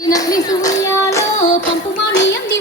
నవ్విసు ఉయ్యాలో పంపు మాని అంది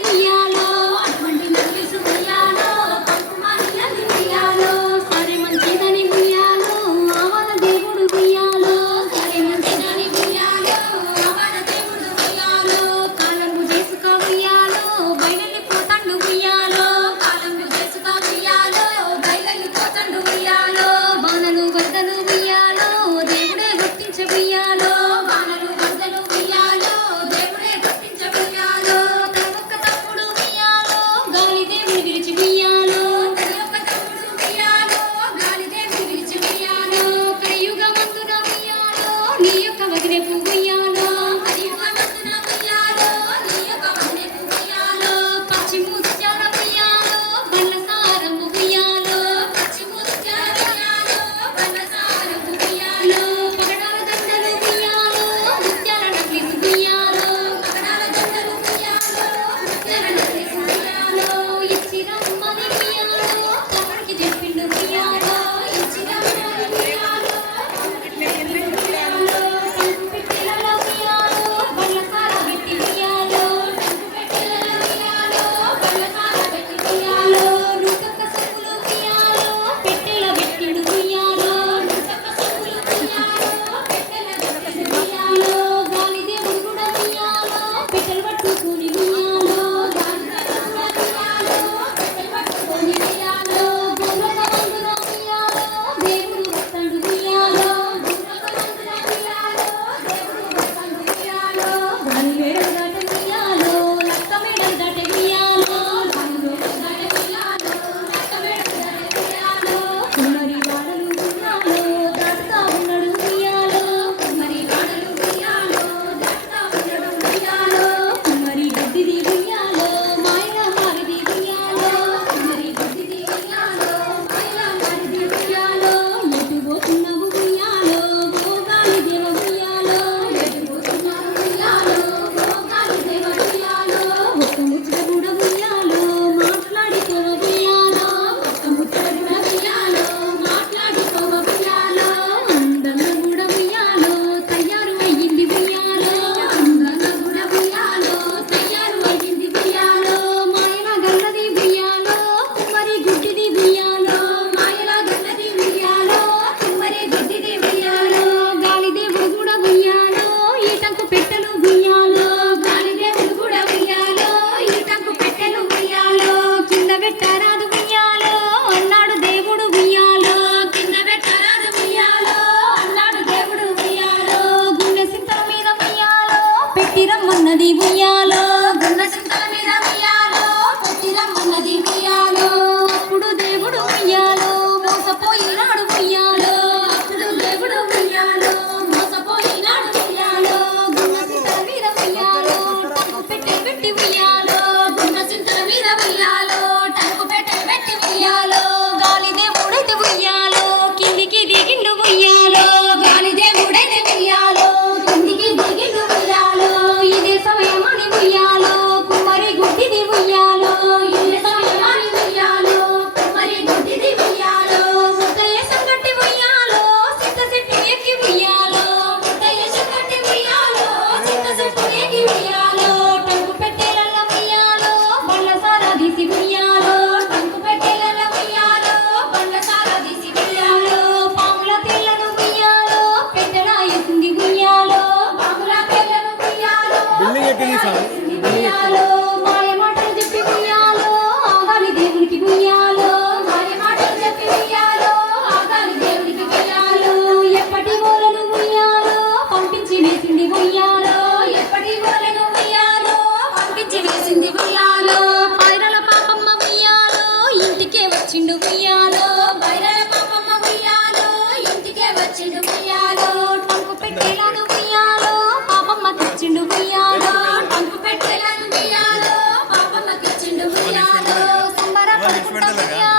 लगा